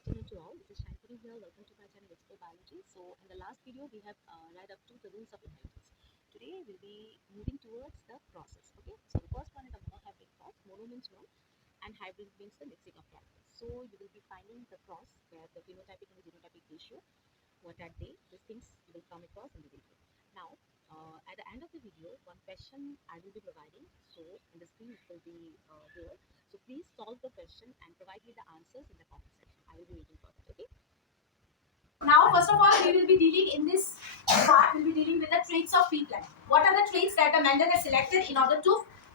afternoon to all. This is Shankari here. Welcome to my channel Explore Biology. So, in the last video, we have read up to the rules of inheritance. Today, we'll be moving towards the process. Okay. So, the first one is a monohybrid cross. Mono means one, and hybrid means the mixing of characters. So, you will be finding the cross where the phenotypic and the genotypic ratio. What are they? These things you will come across in the video. Now, at the end of the video, one question I will be providing. So, in the screen, it will be there. So please solve the question and provide me the answers in the comment section. I will be waiting for it. Okay. Now, first of all, we will be dealing in this part. We'll be dealing with the traits of pea plant. What are the traits that the Mendel has selected in order to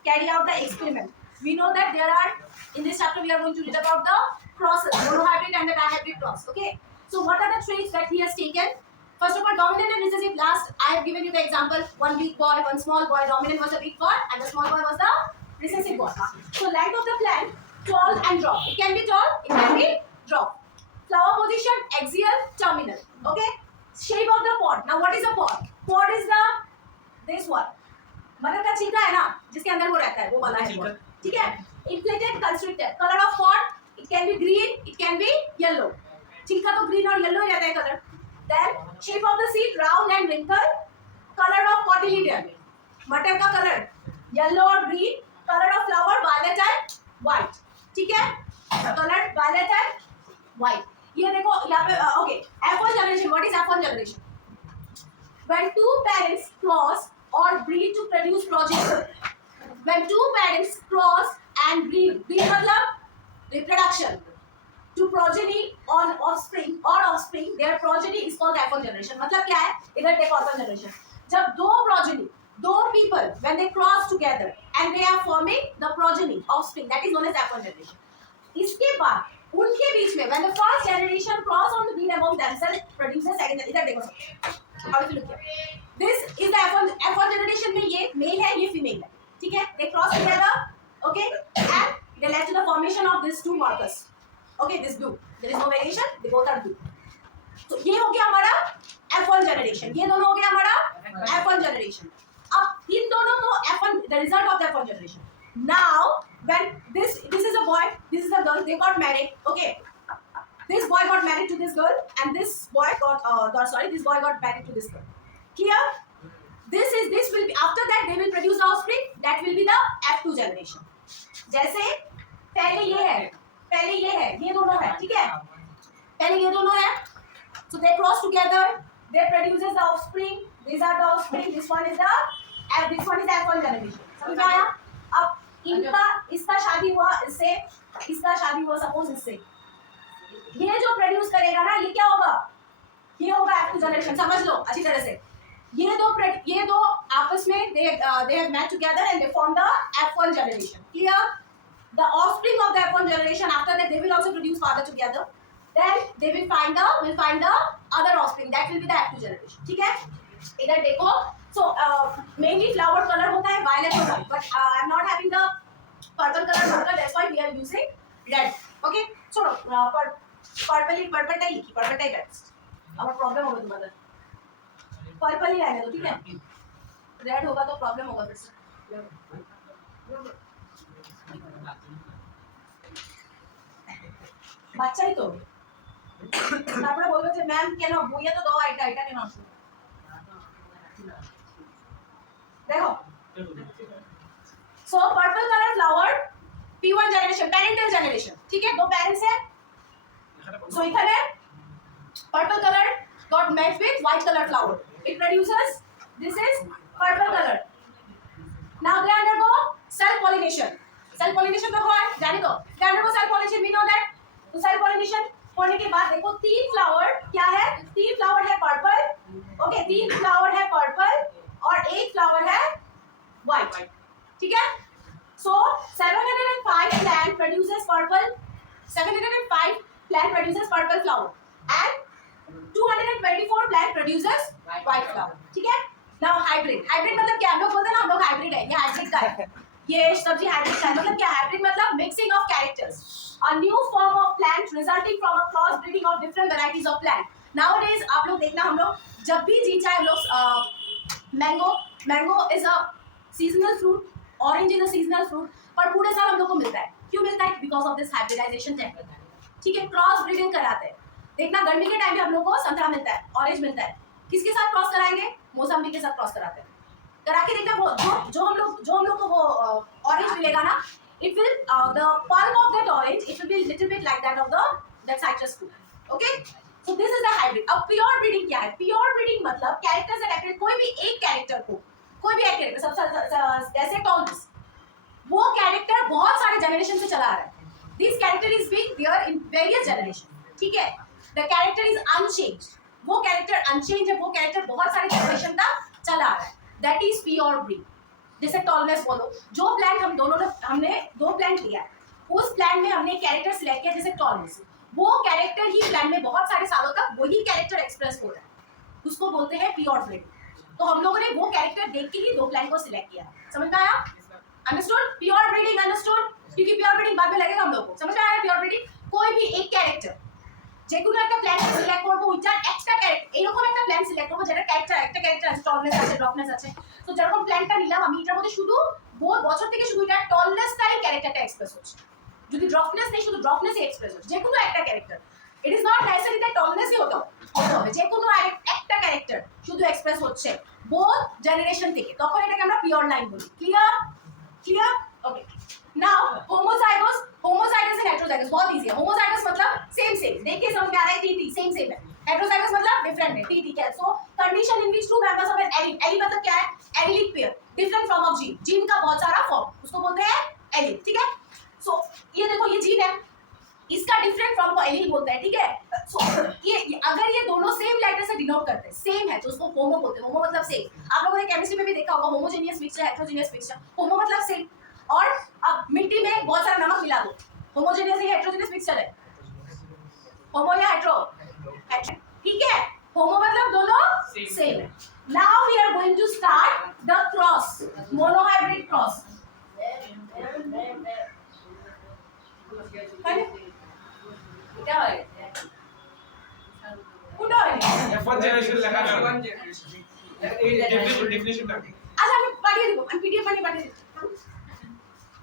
carry out the experiment? We know that there are in this chapter we are going to read about the crosses, monohybrid and the dihybrid cross. Okay. So, what are the traits that he has taken? First of all, dominant and recessive. Last, I have given you the example: one big boy, one small boy. Dominant was the big boy, and the small boy was the recessive boy. So, length of the plant, tall and drop. It can be tall, it can be drop. Flower position, axial, terminal. Okay. Shape of the pod. Now, what is a pod? Pod is the this one. मटर का छिलका है ना, जिसके अंदर वो रहता है, वो वाला है pod. ठीक है? Inflated, constricted. Color of pod, it can be green, it can be yellow. छिलका तो green और yellow ही रहता है color. Then shape of the seed, round and wrinkled. Color of cotyledon. मटर का color yellow और green. Color of flower violet and white. ठीक है? Color violet and white. ये देखो यहाँ पे okay. F1 generation. What is F1 generation? When two parents cross or breed to produce progeny. When two parents cross and breed मतलब reproduction. To progeny on offspring or offspring, their progeny is called F1 generation. मतलब क्या है? इधर देखो F1 generation. जब दो progeny, दो people, when they cross together and they are forming the progeny offspring, that is known as F1 generation. इसके बाद उनके बीच में when the first generation cross on the breed among themselves produces second. इधर देखो सब. How do you look here? This is the F1 generation में ये male है, ये female है. ठीक है? They cross together, okay, and they led to the formation of these two markers. Okay, this blue. There is no variation. They both are blue. So ये हो गया हमारा F1 generation. ये दोनों हो गया हमारा F1 generation. अब इन दोनों को F1 the result of the F1 generation. Now when this is a boy, this is a girl. They got married. Okay. This boy got married to this girl, and this boy got this boy got married to this girl. Clear? This will be after that they will produce the offspring. That will be the F2 generation. जैसे पहले ये है, ये दोनों है, ठीक है? पहले ये दोनों है, so they cross together, they produces the offspring. These are the offspring. This one is F1 generation. समझ आया? अब इसका शादी हुआ इससे, इसका शादी हुआ सपोज इससे. ये जो प्रोड्यूस करेगा ना, ये क्या होगा? ये होगा F2 generation. समझ लो अच्छी तरह से. ये दो आपस में they have met together and they form the F1 generation. Clear? The offspring of the F1 generation, after that they will also produce father together. Then they will find the other offspring. That will be the F2 generation. ठीक है? इधर देखो. So mainly flower color होता है violet और white. But I am not having the purple color marker. That's why we are using red. Okay? So purple type best. अब problem होगा तुम्हारा. Purple ही रहने दो, ठीक है? Red होगा तो problem होगा फिर से. বাচ্চাই তো তারপরে বলবে যে ম্যাম কেন বইয়ে তো দাও এটা কেন আসলো দেখো so purple colour flower P1 generation parental generation ठीक है दो पेरेंट्स है सो इधर purple colour got met with white color flower it produces this is purple color now they undergo cell pollination का हुआ है जाने दो they undergo cell pollination we know that तो सेल पॉलिनेशन होने के बाद देखो तीन फ्लावर क्या है तीन फ्लावर है पर्पल ओके तीन फ्लावर है पर्पल और एक फ्लावर है व्हाइट ठीक है सो 705 plant produces purple 705 plant produces purple flower and 224 plant produces white flower ठीक है नाउ हाइब्रिड मतलब क्या हम लोग बोलते हैं ना हम लोग हाइब्रिड है ये हाइब्रिड का है ये सब्जी हाइब्रिड का है मतलब क्या हाइब्रिड मतलब mixing of characters a new form of plant resulting from a cross breeding of different varieties of plant nowadays आप लोग देखना हम लोग जब भी जी चाहे हम लोग mango is a seasonal fruit orange is a seasonal fruit पर पूरे साल हम लोग को मिलता है क्यों मिलता है because of this hybridization technique ठीक है, क्रॉस ब्रीडिंग कराते हैं। देखना गर्मी के टाइम में हम लोग को संतरा मिलता है, ऑरेंज मिलता है, किसके साथ क्रॉस कराएंगे? मौसम्बी के साथ क्रॉस कराते हैं। करा के देखना वो जो हम लोग को वो ऑरेंज मिलेगा ना, it will the pulp of that orange, it will be little bit like that of that citrus fruit. Okay, so this is the hybrid. अब प्योर ब्रीडिंग क्या है? प्योर ब्रीडिंग मतलब कैरेक्टर से कैरेक्टर, कोई भी एक कैरेक्टर को, कोई भी एक कैरेक्टर सब जैसे टॉलनेस, वो कैरेक्टर बहुत सारे जनरेशन से चला आ रहा है। This character is being there in various generation, ठीक है, द कैरेक्टर इज अनचेंज्ड, वो कैरेक्टर अनचेंज है, वो कैरेक्टर बहुत सारे जनरेशन तक चला आ रहा है, दैट इज प्योर ब्रीड। जैसे टॉलनेस बोलो, जो प्लांट हम दोनों ने, हमने 2 प्लांट लिया है, उस प्लांट में हमने कैरेक्टर सिलेक्ट किया जैसे टॉलनेस, वो कैरेक्टर ही प्लांट में बहुत सारे सालों तक वही कैरेक्टर एक्सप्रेस हो रहा है, उसको बोलते हैं प्योर ब्रीड। तो हम लोगों ने वो कैरेक्टर देख के ही 2 प्लांट को सिलेक्ट किया। समझ में आया? अंडरस्टूड? Pure breeding understood? क्योंकि प्योर ब्रीडिंग बाद में लगेगा हम लोग को। समझ में आया? प्योर ब्रीडिंग कोई भी एक कैरेक्टर যেকোনো একটা প্ল্যান্ট সিলেক্ট করব, ওইটার একটা ক্যারেক্টার, এরকম একটা প্ল্যান্ট সিলেক্ট করব যেটা একটা ক্যারেক্টার আছে, টলনেস আছে, ড্রপনেস আছে। তো যেরকম প্ল্যান্টটা নিলাম আমি, এটার মধ্যে শুধু বহু বছর থেকে শুধু এটা টলনেসটাই ক্যারেক্টারটা এক্সপ্রেস হচ্ছে, যদি ড্রপনেস নেই শুধু ড্রপনেসই এক্সপ্রেস হচ্ছে, যেকোনো একটা character. It is not necessary that টলনেসই হতে হবে, যেকোনো একটা ক্যারেক্টার শুধু এক্সপ্রেস হচ্ছে বোথ জেনারেশন থেকে, তখন এটাকে আমরা পিওর লাইন বলি। Clear? Clear? Okay, now homozygous, homozygous and heterozygous बहुत इजी है। होमोजाइगस मतलब सेम देखिए समझ में आ रहा है, टी सेम है। हेटेरोजाइगस मतलब डिफरेंट है, टी क्या है? So condition in which 2 members of an allele, allele मतलब क्या है? Allelic pair, different form of gene, gene का बहुत सारा फॉर्म, उसको बोलते हैं एलील, ठीक है। सो ये देखो ये जीन है, इसका डिफरेंट फॉर्म को एलील बोलते हैं, ठीक है। सो ये अगर ये दोनों सेम लेटर से डिनोट करते हैं, सेम है तो उसको होमो बोलते हैं। होमो मतलब सेम, आप लोगों ने केमिस्ट्री में भी देखा होगा, होमोजेनियस मिक्सचर, हेटेरोजेनियस मिक्सचर। होमो मतलब सेम, और अब मिट्टी में बहुत सारा नमक मिला दो, होमोजेनियस या हेटेरोजेनियस मिक्सचर है? होमो या हेटेरो? ठीक है, होमो मतलब दोनों सेम है। Now we are going to start the cross, monohybrid cross. क्या है? कुठं आहे? F1 generation लगा F1 generation. Definition टाक. आज आम्ही पाठवून देऊ आणि पीडीएफ मध्ये पाठवून देऊ।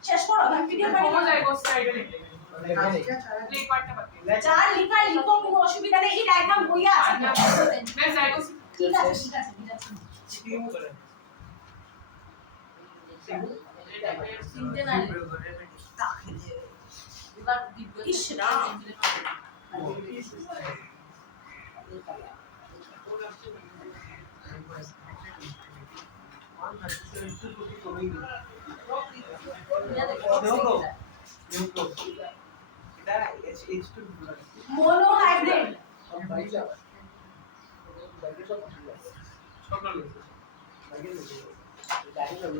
শেষ করো, আমি পीडीएफ मध्ये होमोजाइगोस टाइटल प्ले पार्टটা বাকি। চার লিখা লিখো, কোনো অসুবিধা নেই, এই ডায়াগ্রাম বইয়া আছে। मैं जाइगोस ঠিক আছে ঠিক আছে ঠিক আছে। টিম করে। চিনতে না ইস রাম। मोनोहाइब्रिड,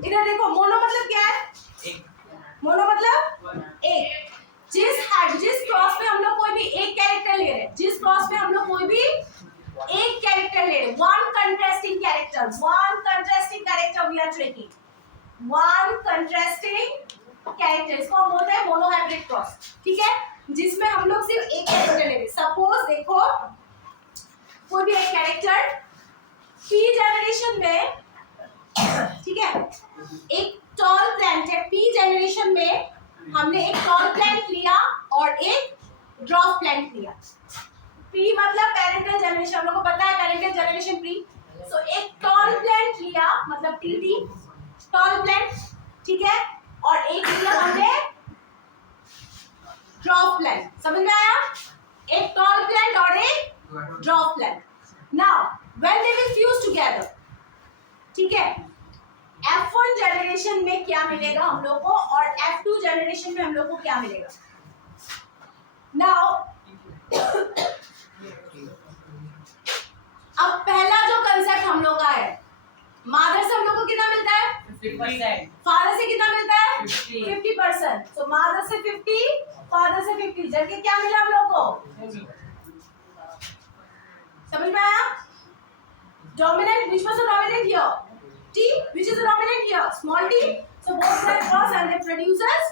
इधर देखो, मोनो मतलब क्या है? मोनो मतलब एक। जिस क्रॉस में हम लोग कोई भी एक कैरेक्टर ले रहे हैं, जिस क्रॉस में हम लोग कोई भी एक कैरेक्टर ले रहे हैं, one contrasting character we are tracking, one contrasting character, इसको हम बोलते हैं मोनोहाइब्रिड क्रॉस, ठीक है। जिसमें हम लोग सिर्फ एक कैरेक्टर ले रहे हैं। सपोज देखो कोई भी एक कैरेक्टर पी जनरेशन में, ठीक है, एक टॉल प्लांट है, पी जनरेशन में हमने एक टॉल प्लांट लिया और एक ड्रॉप प्लांट लिया। पी मतलब पेरेंटल जनरेशन, हम लोग को पता है पेरेंटल जनरेशन प्री। सो एक टॉल प्लांट लिया मतलब टीटी, टॉल प्लांट, ठीक है, और एक लिया हमने ड्रॉप प्लांट। समझ में आया? एक टॉल प्लांट और एक drop plant. Now when they will fuse together, ठीक है, F1 जनरेशन में क्या मिलेगा हम लोग को और F2 जनरेशन में हम लोग को क्या मिलेगा? नाउ अब पहला जो कंसेप्ट हम लोग का है, मादर से हम लोग को कितना मिलता है? 50%. फादर से कितना मिलता है? 50. 50%। तो मादर से 50, फादर से 50, जबकि क्या मिला हम लोग को? समझ में आया? Dominant, which was the dominant here? T, which is the dominant here? Small t. So both are cross and they produces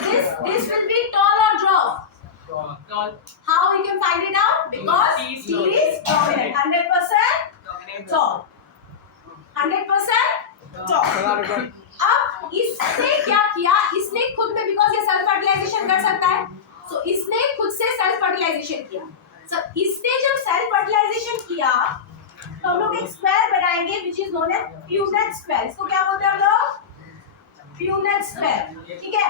this will be tall or drop. Tall. How we can find it out? Because T is dominant. 100% tall. 100% tall. अब इसने क्या किया? इसने खुद में, because ये self fertilisation कर सकता है, तो इसने खुद से सेल्फ फर्टिलाइजेशन किया। इसने जब सेल्फ फर्टिलाइजेशन किया तो हम लोग एक स्क्वायर बनाएंगे which is known as Punnett square. इसको क्या बोलते हैं हम लोग? प्यूनेट स्क्वायर, ठीक है।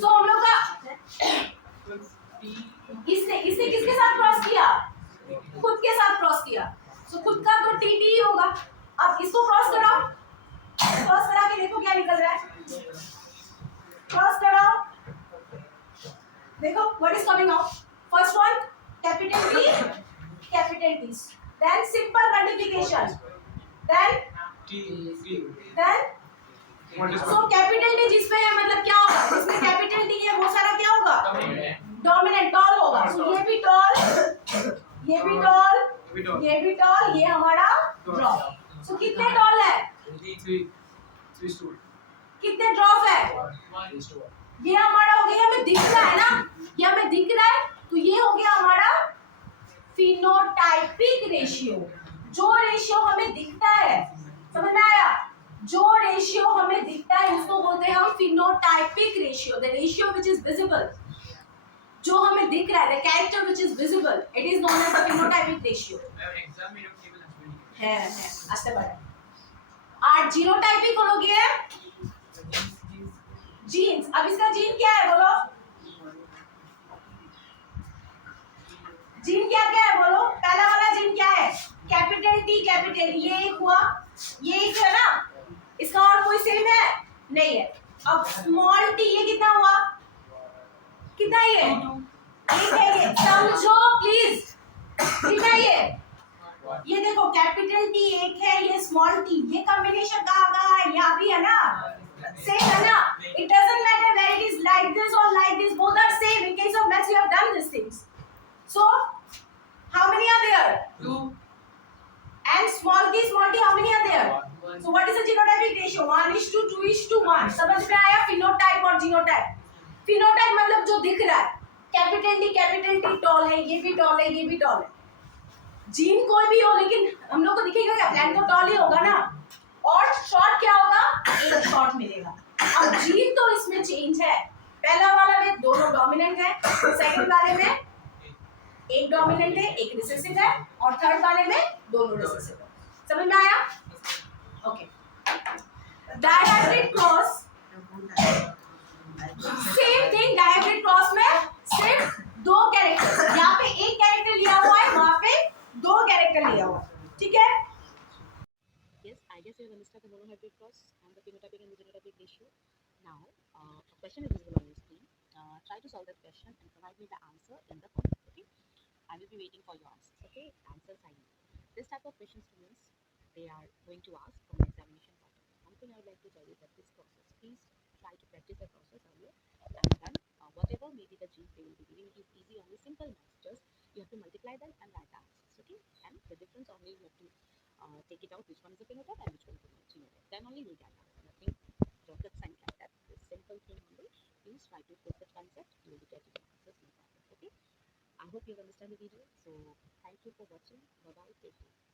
तो हम लोग का इसने इसने किसके साथ क्रॉस किया? खुद के साथ क्रॉस किया। तो खुद का तो टी ही होगा। अब इसको क्रॉस कराओ, क्रॉस करा के देखो क्या निकल रहा है। क्रॉस कराओ, देखो what is coming out. First one capital T, capital T, then simple multiplication, then so capital T जिसमें है मतलब क्या होगा? जिसमें कैपिटल T है वो सारा क्या होगा? डोमिनेंट, टॉल होगा। सो ये भी टॉल, ये भी टॉल, ये भी टॉल, ये हमारा ड्रॉप। सो कितने टॉल है? कितने ड्रॉप है? ये हमारा हो गया, हमें दिख रहा है ना, ये हमें दिख रहा है, तो ये हो गया हमारा फिनोटाइपिक रेशियो। जो रेशियो हमें दिखता है, समझ में आया? जो रेशियो हमें दिखता है उसको बोलते हैं हम phenotypic ratio. The ratio which is visible, जो हमें दिख रहा है, the character which is visible, it is known as the phenotypic ratio. है आस्ते बढ़। और जीनोटाइपिक हो गया जीन्स। अब इसका जीन क्या है बोलो? जीन क्या क्या है बोलो? पहला वाला जीन क्या है? कैपिटल T, कैपिटल, ये एक हुआ, ये एक है ना, इसका और कोई सेम है नहीं है। अब स्मॉल t, ये कितना हुआ? कितना ये? एक है ये, समझो प्लीज, कितना ये देखो कैपिटल T एक है, ये स्मॉल t, ये कॉम्बिनेशन कहाँ है? यहाँ भी है ना, सेम है ना। It doesn't matter whether it is like this or like this, both are same. In case of maths you have done these things. So how many are there? 2 And small t, how many are there? 1. So what is the genotypic ratio? 1:2:1. समझ में आया? phenotype और genotype. phenotype मतलब जो दिख रहा है, capital T toll है, ये भी टॉल है, ये भी टॉल है। जीन कोई भी हो लेकिन हम लोग को दिखेगा क्या? प्लान तो टॉल ही होगा ना। और शॉर्ट क्या होगा? एक शॉर्ट मिलेगा। अब जीन तो इसमें चेंज है, पहला वाला में दोनों डोमिनेंट है, सेकंड वाले में एक डोमिनेंट है एक रिसेसिव है, और थर्ड वाले में दोनों रिसेसिव है। समझ में आया? Okay. Dihybrid cross, same thing. Dihybrid cross में सिर्फ दो कैरेक्टर, यहाँ पे एक कैरेक्टर लिया हुआ है, वहां पे दो कैरेक्टर लिया हुआ है, ठीक है? Yes, I guess you have understood the monohybrid cross and the phenotypic and the genotypic ratio. Now, a question is visible on your screen. Try to solve that question and provide me the answer in the comments. Okay, I will be waiting for your answers. Okay, answers I need. This type of questions, students, they are going to ask from an examination point of view. One thing I would like to tell you that this process, please try to practice the process earlier, and then whatever may be the gene they will be giving, it is easy, only simple maths. Just you have to multiply them and write the answers. Okay, and the difference only you have to take it out which one is a phenotype and which one is a genotype. Then only you get that. Nothing rocket science like that. This simple thing only. Please try to put the concept. You will be getting the answers no problem. Okay. I hope you understand the video. So thank you for watching. Bye bye. Take care.